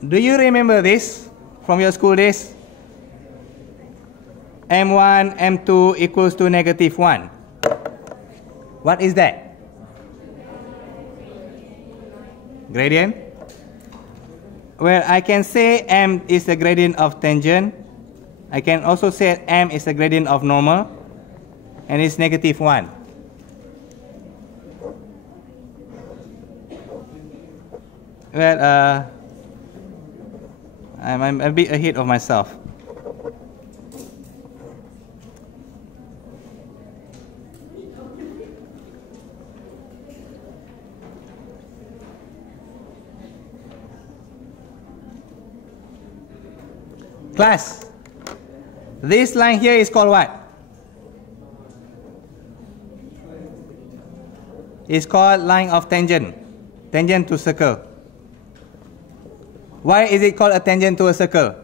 Do you remember this from your school days? M1, M2 equals to -1. What is that? Gradient? Well, I can say M is the gradient of tangent. I can also say M is the gradient of normal, and it's -1. Well, I'm a bit ahead of myself. Class, this line here is called what? It's called line of tangent, tangent to circle. Why is it called a tangent to a circle?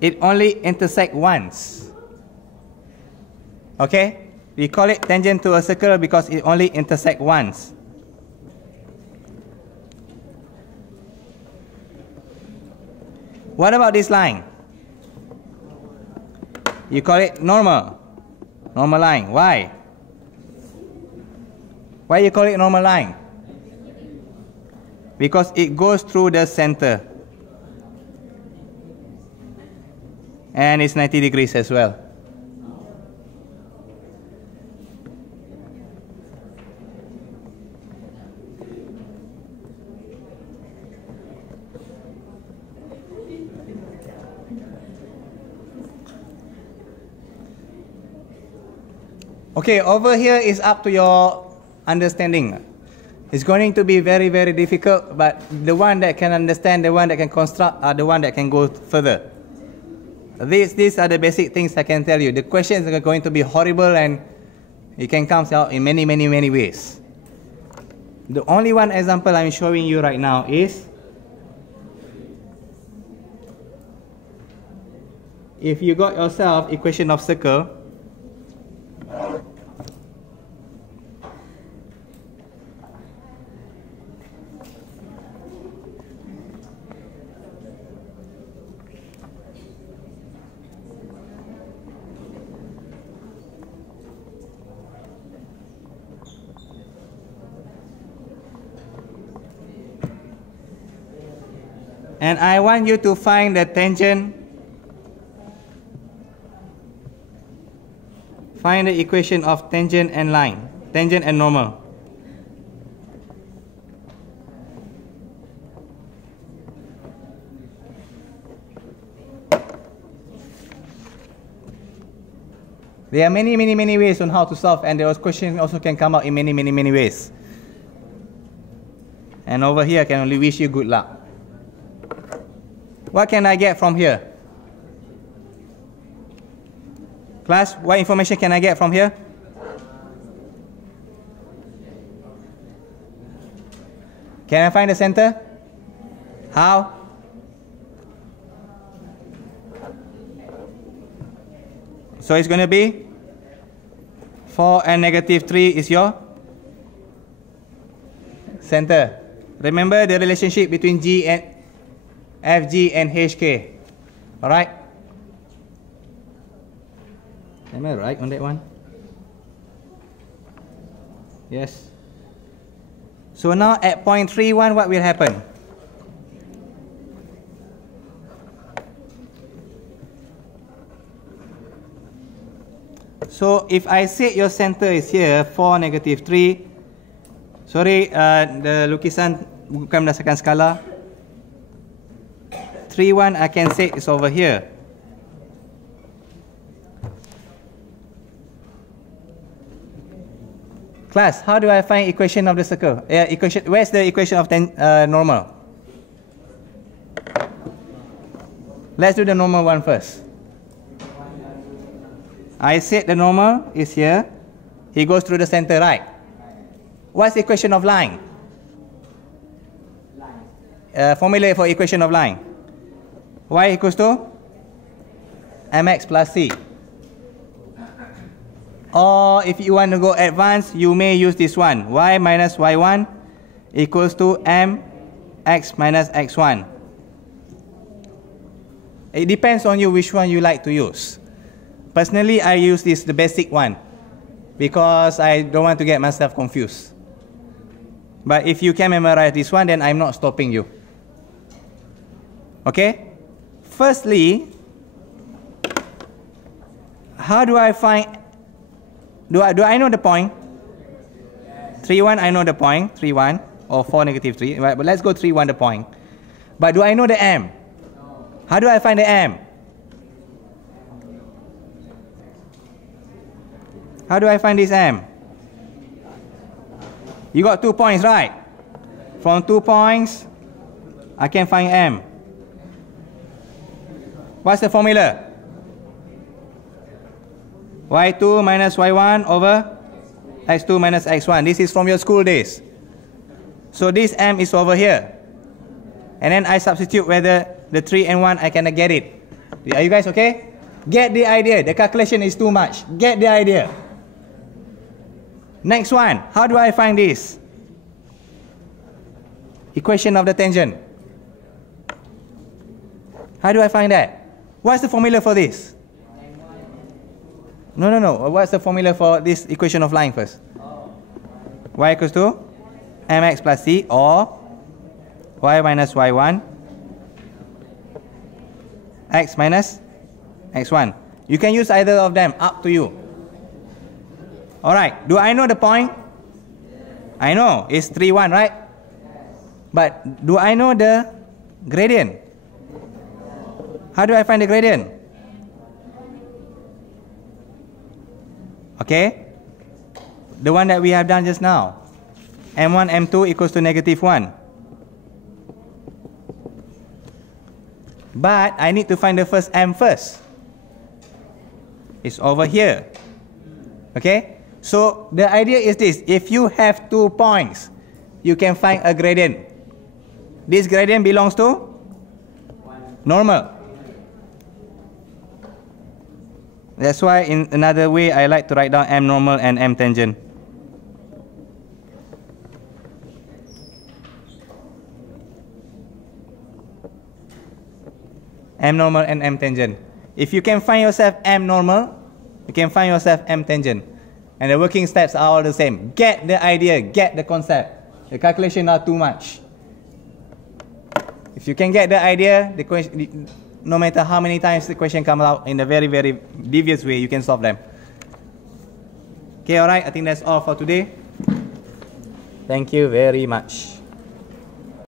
It only intersects once. Okay? We call it tangent to a circle because it only intersects once. What about this line? You call it normal. Normal line. Why? Why you call it normal line? Because it goes through the center. And it's 90 degrees as well. Okay, over here is up to your understanding. It's going to be very, very difficult, but the one that can understand, the one that can construct, are the one that can go further. These are the basic things I can tell you. The questions are going to be horrible, and it can come out in many, many, many ways. The only one example I'm showing you right now is if you got yourself equation of circle, and I want you to find the tangent, find the equation of tangent and line, tangent and normal. There are many, many, many ways on how to solve, and those questions also can come out in many, many, many ways. And over here, I can only wish you good luck. What can I get from here? Class, what information can I get from here? Can I find the center? How? So it's going to be 4 and -3 is your center. Remember the relationship between G and FG and HK. Alright? Am I right on that one? Yes. So now at point 3, 1, what will happen? So if I say your center is here, 4, -3. Sorry, the lukisan bukan berdasarkan skala. 3, 1, I can say it's over here. Class, how do I find equation of the circle? Where's the equation of normal? Let's do the normal one first. I said the normal is here. He goes through the center, right? What's the equation of line? Formula for equation of line. Y equals to mx plus c. Or if you want to go advanced, you may use this one. Y minus y1 equals to mx minus x1. It depends on you which one you like to use. Personally, I use this, the basic one, because I don't want to get myself confused. But if you can memorize this one, then I'm not stopping you. Okay? Firstly, how do I find, do I know the point? 3, 1, I know the point, 3, 1, or 4, negative 3. Right, but let's go 3, 1, the point. But do I know the m? How do I find the m? How do I find this m? You got 2 points, right? From 2 points, I can find m. What's the formula? y2 minus y1 over x2 minus x1. This is from your school days. So this m is over here. And then I substitute whether the 3 and 1, I cannot get it. Are you guys okay? Get the idea. The calculation is too much. Get the idea. Next one. How do I find this? Equation of the tangent. How do I find that? What's the formula for this? No. What's the formula for this equation of line first? Y equals to mx plus c, or y minus y1 x minus x1. You can use either of them, up to you. Alright, do I know the point? I know, it's 3, 1, right? But do I know the gradient? How do I find the gradient? Okay, the one that we have done just now. m1, m2 equals to negative 1. But I need to find the first m first. It's over here. Okay, so the idea is this. If you have 2 points, you can find a gradient. This gradient belongs to normal. That's why in another way I like to write down m normal and m tangent. M normal and m tangent. If you can find yourself m normal, you can find yourself m tangent. And the working steps are all the same. Get the idea, get the concept. The calculation are too much. If you can get the idea, the question, no matter how many times the question comes out in a very, very devious way, you can solve them. Okay, alright, I think that's all for today. Thank you very much.